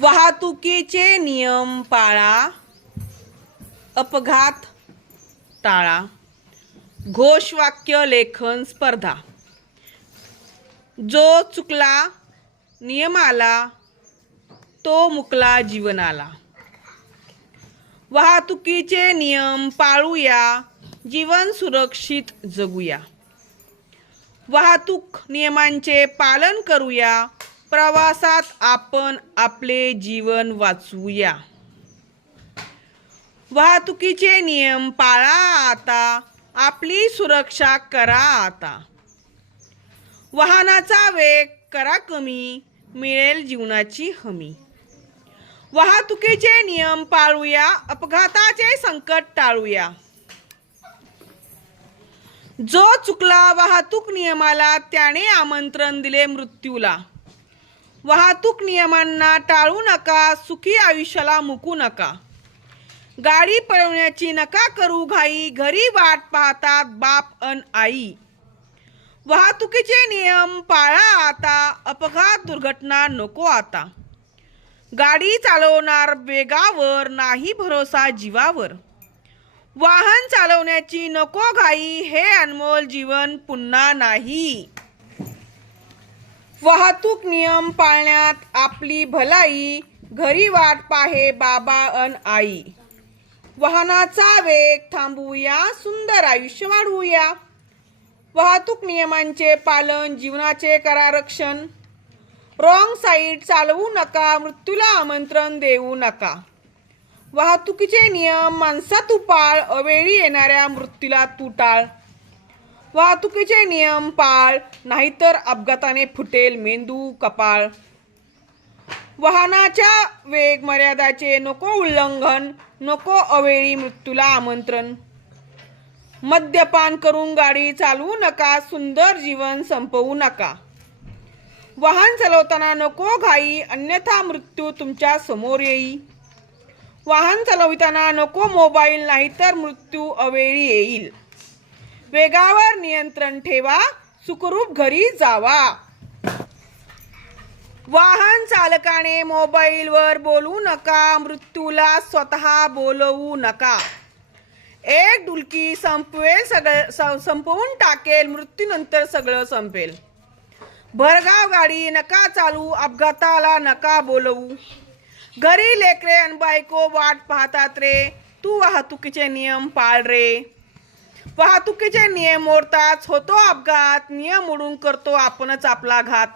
वाहतुकीचे नियम पाळा, अपघात टाळा. घोषवाक्य लेखन स्पर्धा. जो चुकला नियमाला, तो मुकला जीवनाला. वाहतुकीचे नियम पाळूया, जीवन सुरक्षित जगूया. वाहतूक नियमांचे पालन करूया, प्रवासात आपण आपले जीवन वाचवूया. वाहतुकीचे नियम पाळा आता, आपली सुरक्षा करा आता. वाहनाचा वेग करा कमी, मिळेल जीवनाची हमी. वाहतुकीचे नियम पाळूया, अपघाताचे संकट टाळूया. जो चुकला वाहतूक नियमाला, त्याने आमंत्रण दिले मृत्यूला. वाहतूक नियमांना टाळू नका, सुखी आयुष्याला मुकू नका. गाडी पळवण्याची नका करू घाई, घरी वाट पाहतात बाप अन आई. वाहतुकीचे नियम पाळा आता, अपघात दुर्घटना नको आता. गाडी चालवणार वेगावर, नाही भरोसा जीवावर. वाहन चालवण्याची नको घाई, हे अनमोल जीवन पुन्हा नाही. वाहतूक नियम पाळण्यात आपली भलाई, घरी वाट पाहे बाबा अन आई. वाहनाचा वेग थांबवूया, सुंदर आयुष्य वाढवूया. वाहतूक नियमांचे पालन, जीवनाचे करा रक्षण. रॉंग साईड चालवू नका, मृत्यूला आमंत्रण देऊ नका. वाहतुकीचे नियम माणसा तू पाळ, अवेळी येणाऱ्या मृत्यूला तू टाळ. वाहतुकीचे नियम पाळ, नाहीतर अपघाताने फुटेल मेंदू कपाळ. वाहनाच्या वेग मर्यादाचे नको उल्लंघन, नको अवेळी मृत्यूला आमंत्रण. मद्यपान करून गाडी चालवू नका, सुंदर जीवन संपवू नका. वाहन चालवताना नको घाई, अन्यथा मृत्यू तुमच्या समोर येई. वाहन चालविताना नको मोबाईल, नाहीतर मृत्यू अवेळी येईल. वेगावर नियंत्रण ठेवा, सुखरूप घरी जावा. वाहन चालकाने मोबाईलवर बोलू नका, मृत्यूला स्वतः बोलवू नका. एक डुलकी संपवून टाकेल, मृत्यूनंतर सगळं संपेल. भरधाव गाडी नका चालू, अपघाताला नका बोलवू. घरी लेकरे अन बायको वाट पाहतात रे, तू वाहतुकीचे नियम पाळ रे. वाहतुकीचे नियम मोडताच होतो अपघात, नियम मोडून करतो आपणच आपला घात.